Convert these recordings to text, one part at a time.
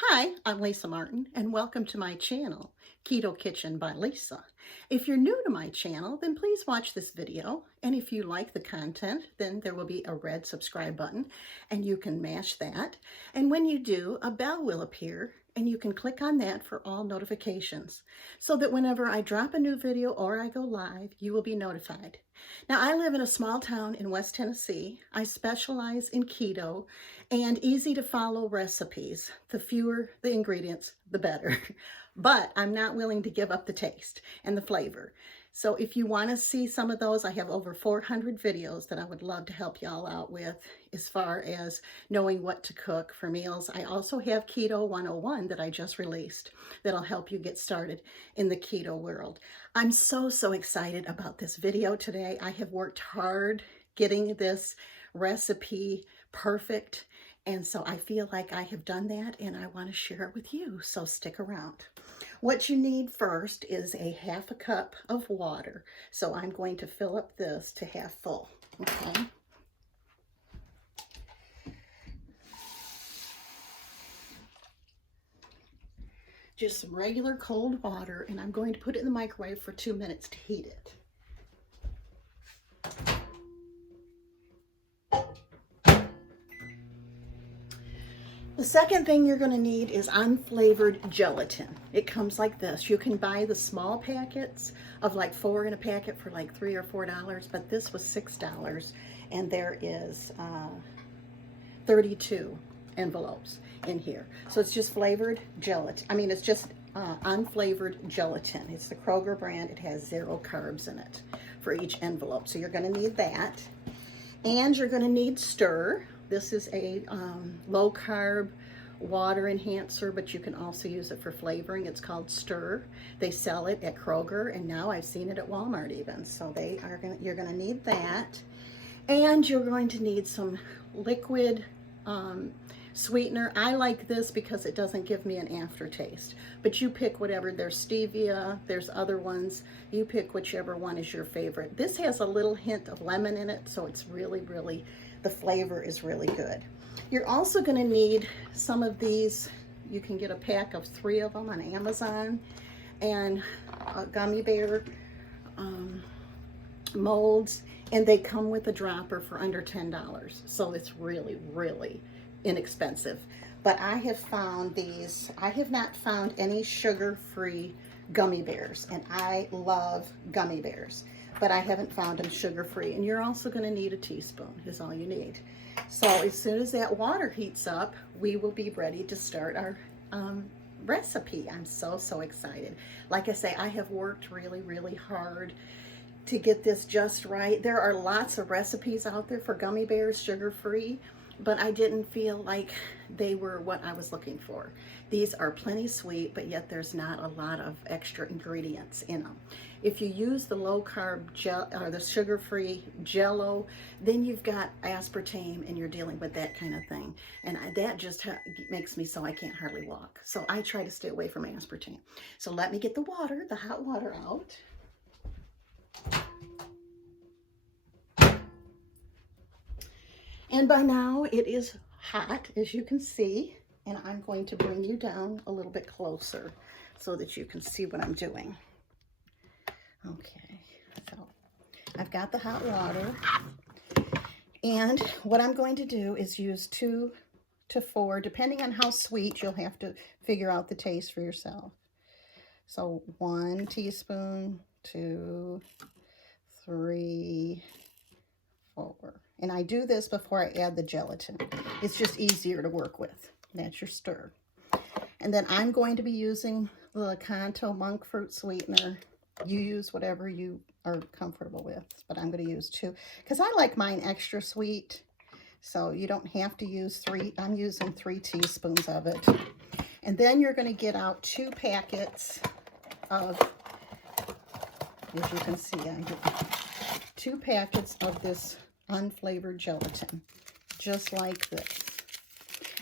Hi, I'm Lisa Martin, and welcome to my channel, Keto Kitchen by Lisa. If you're new to my channel, then please watch this video, and if you like the content, then there will be a red subscribe button, and you can mash that. And when you do, a bell will appear, and you can click on that for all notifications, so that whenever I drop a new video or I go live, you will be notified. Now, I live in a small town in West Tennessee. I specialize in keto and easy to follow recipes. The fewer the ingredients, the better. But I'm not willing to give up the taste and the flavor. So if you want to see some of those, I have over 400 videos that I would love to help y'all out with as far as knowing what to cook for meals. I also have Keto 101 that I just released that'll help you get started in the keto world. I'm so excited about this video today. I have worked hard getting this recipe perfect, and so I feel like I have done that, and I want to share it with you, so stick around. What you need first is a half a cup of water. So I'm going to fill up this to half full, okay? Just some regular cold water, and I'm going to put it in the microwave for 2 minutes to heat it. The second thing you're going to need is unflavored gelatin. It comes like this. You can buy the small packets of like 4 in a packet for like $3 or $4, but this was $6, and there is 32 envelopes in here. So it's just flavored gelatin. I mean, it's just unflavored gelatin. It's the Kroger brand. It has 0 carbs in it for each envelope. So you're going to need that. And you're going to need stir. This is a low carb water enhancer, but you can also use it for flavoring. It's called Stir. They sell it at Kroger, and now I've seen it at Walmart even. So you're going to need that. And you're going to need some liquid sweetener. I like this because it doesn't give me an aftertaste, but you pick whatever. There's stevia, there's other ones. You pick whichever one is your favorite. This has a little hint of lemon in it, so it's really, the flavor is really good. You're also going to need some of these. You can get a pack of 3 of them on Amazon, and gummy bear molds, and they come with a dropper for under $10. So it's really inexpensive. But I have found these. I have not found any sugar-free gummy bears, and I love gummy bears, but I haven't found them sugar-free. And you're also going to need a teaspoon is all you need. So as soon as that water heats up, we will be ready to start our recipe. I'm so excited. Like I say, I have worked really hard to get this just right. There are lots of recipes out there for gummy bears sugar-free, but I didn't feel like they were what I was looking for. These are plenty sweet, but yet there's not a lot of extra ingredients in them. If you use the low carb gel or the sugar-free Jello, then you've got aspartame and you're dealing with that kind of thing. And that just makes me so I can't hardly walk. So I try to stay away from aspartame. So let me get the hot water out. And by now it is hot, as you can see, and I'm going to bring you down a little bit closer so that you can see what I'm doing. Okay, so I've got the hot water, and what I'm going to do is use 2 to 4, depending on how sweet. You'll have to figure out the taste for yourself. So 1 teaspoon, 2, 3, 4. And I do this before I add the gelatin. It's just easier to work with. That's your stir. And then I'm going to be using the Kanto monk fruit sweetener. You use whatever you are comfortable with, but I'm going to use 2 because I like mine extra sweet. So you don't have to use 3. I'm using 3 teaspoons of it. And then you're going to get out 2 packets of, as you can see, I get 2 packets of this unflavored gelatin, just like this.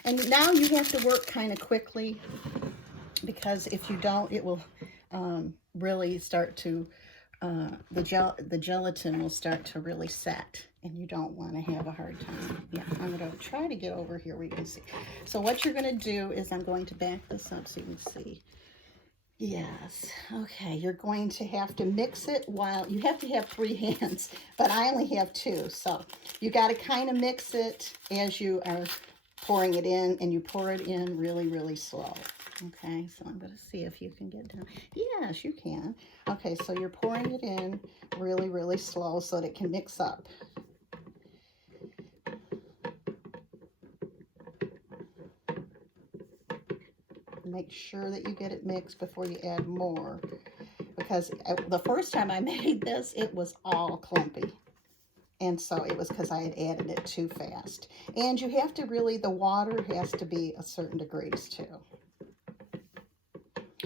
And now you have to work kind of quickly, because if you don't, it will really start to, the gelatin will start to really set, and you don't want to have a hard time. Yeah, I'm going to try to get over here where you can see. So what you're going to do is I'm going to back this up so you can see. Yes, okay, you're going to have to mix it while, you have to have 3 hands, but I only have 2, so you got to kind of mix it as you are pouring it in, and you pour it in really, really slow. Okay, so I'm going to see if you can get down. Yes, you can. Okay, so you're pouring it in really, really slow so that it can mix up. Make sure that you get it mixed before you add more, because the first time I made this, it was all clumpy. And so it was because I had added it too fast. And you have to really, the water has to be a certain degrees too.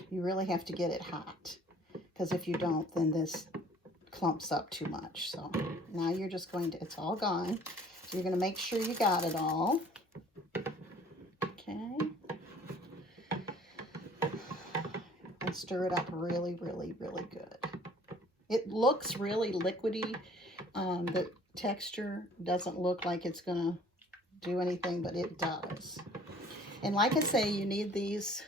You really have to get it hot, because if you don't, then this clumps up too much. So now you're just going to, it's all gone. So you're going to make sure you got it all. Okay. And stir it up really, really, really good. It looks really liquidy. The texture doesn't look like it's going to do anything, but it does. And like I say, you need these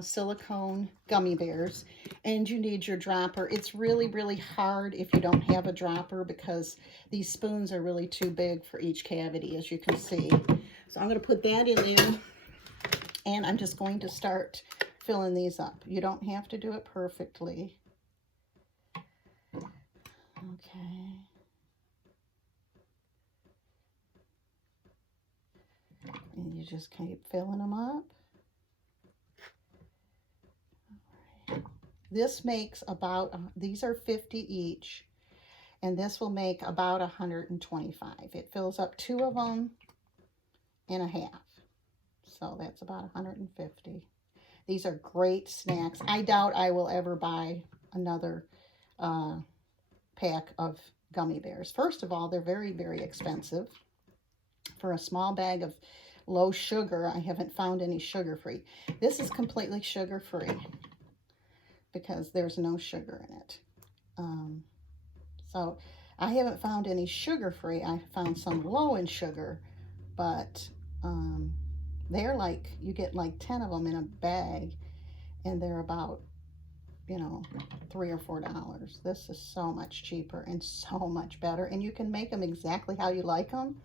silicone gummy bears, and you need your dropper. It's really, really hard if you don't have a dropper, because these spoons are really too big for each cavity, as you can see. So I'm going to put that in there, and I'm just going to start filling these up. You don't have to do it perfectly. Okay. And you just keep filling them up. All right. This makes about, these are 50 each, and this will make about 125. It fills up 2 of them and a half. So that's about 150. These are great snacks. I doubt I will ever buy another pack of gummy bears. First of all, they're very, very expensive. For a small bag of low sugar, I haven't found any sugar-free. This is completely sugar-free because there's no sugar in it. So I haven't found any sugar-free. I found some low in sugar, but they're like, you get like 10 of them in a bag, and they're about, you know, $3 or $4. This is so much cheaper and so much better, and you can make them exactly how you like them.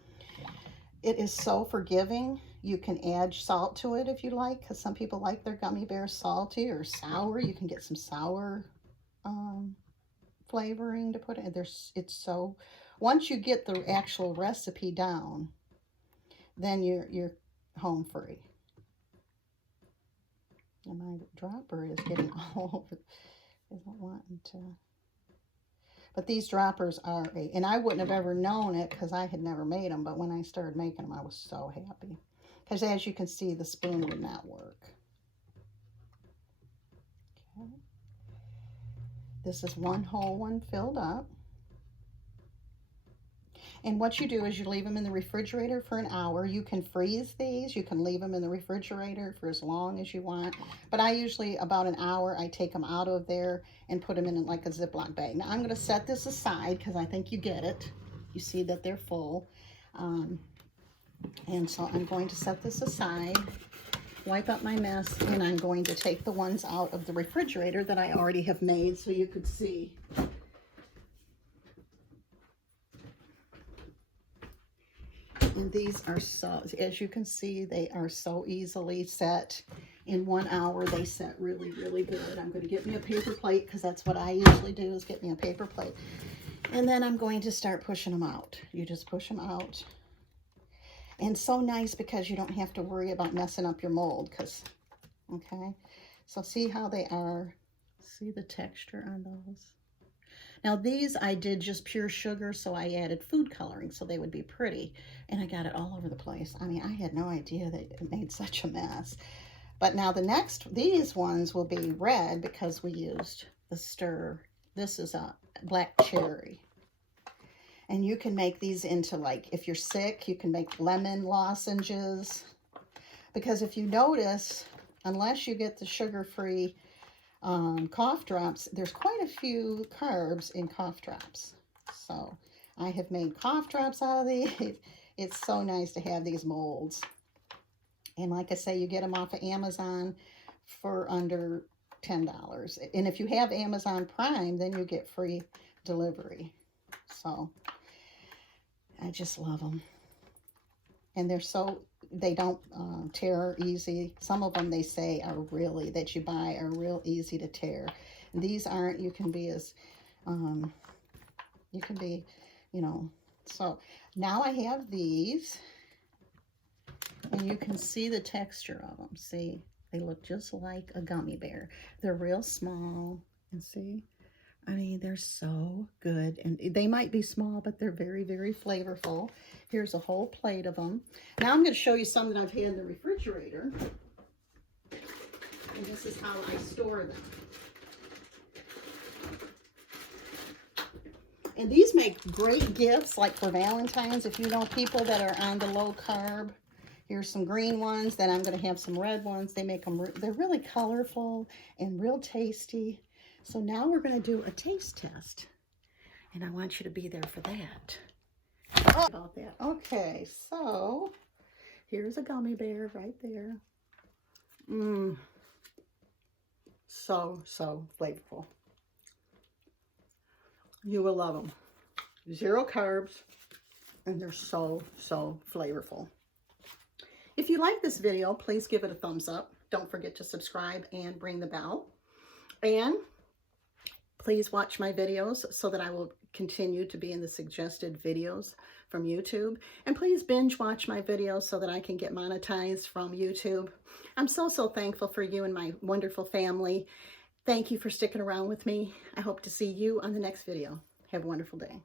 It is so forgiving. You can add salt to it if you like, because some people like their gummy bears salty or sour. You can get some sour flavoring to put in. It's so, once you get the actual recipe down, then you're home free. And my dropper is getting all over. Isn't wanting to. But these droppers are, and I wouldn't have ever known it because I had never made them, but when I started making them, I was so happy. Because as you can see, the spoon would not work. Okay. This is one whole one filled up. And what you do is you leave them in the refrigerator for an hour. You can freeze these. You can leave them in the refrigerator for as long as you want. But I usually, about an hour, I take them out of there and put them in like a Ziploc bag. Now I'm going to set this aside because I think you get it. You see that they're full. And so I'm going to set this aside, wipe up my mess, and I'm going to take the ones out of the refrigerator that I already have made so you could see. And these are so, as you can see, they are so easily set. In 1 hour, they set really, really good. I'm going to get me a paper plate because that's what I usually do, is get me a paper plate. And then I'm going to start pushing them out. You just push them out. And so nice because you don't have to worry about messing up your mold. Okay? So see how they are. See the texture on those? Now these I did just pure sugar, so I added food coloring so they would be pretty. And I got it all over the place. I mean, I had no idea that it made such a mess. But now these ones will be red because we used the stir. This is a black cherry. And you can make these into, like, if you're sick, you can make lemon lozenges. Because if you notice, unless you get the sugar-free cough drops, there's quite a few carbs in cough drops. So I have made cough drops out of these. It's so nice to have these molds. And like I say, you get them off of Amazon for under $10. And if you have Amazon Prime, then you get free delivery. So I just love them. And they don't tear easy. Some of them they say are really, that you buy are real easy to tear. And these aren't. You can be, you know. So now I have these. And you can see the texture of them. See, they look just like a gummy bear. They're real small. And see, I mean, they're so good. And they might be small, but they're very, very flavorful. Here's a whole plate of them. Now I'm going to show you some that I've had in the refrigerator. And this is how I store them. And these make great gifts, like for Valentine's, if you know people that are on the low carb. Here's some green ones. Then I'm going to have some red ones. They make them, they're really colorful and real tasty. So now we're going to do a taste test. And I want you to be there for that. Oh, about that. Okay, so here's a gummy bear right there. So flavorful. You will love them. 0 carbs, and they're so flavorful. If you like this video, please give it a thumbs up. Don't forget to subscribe and ring the bell. And please watch my videos so that I will continue to be in the suggested videos from YouTube. And please binge watch my videos so that I can get monetized from YouTube. I'm so thankful for you and my wonderful family. Thank you for sticking around with me. I hope to see you on the next video. Have a wonderful day.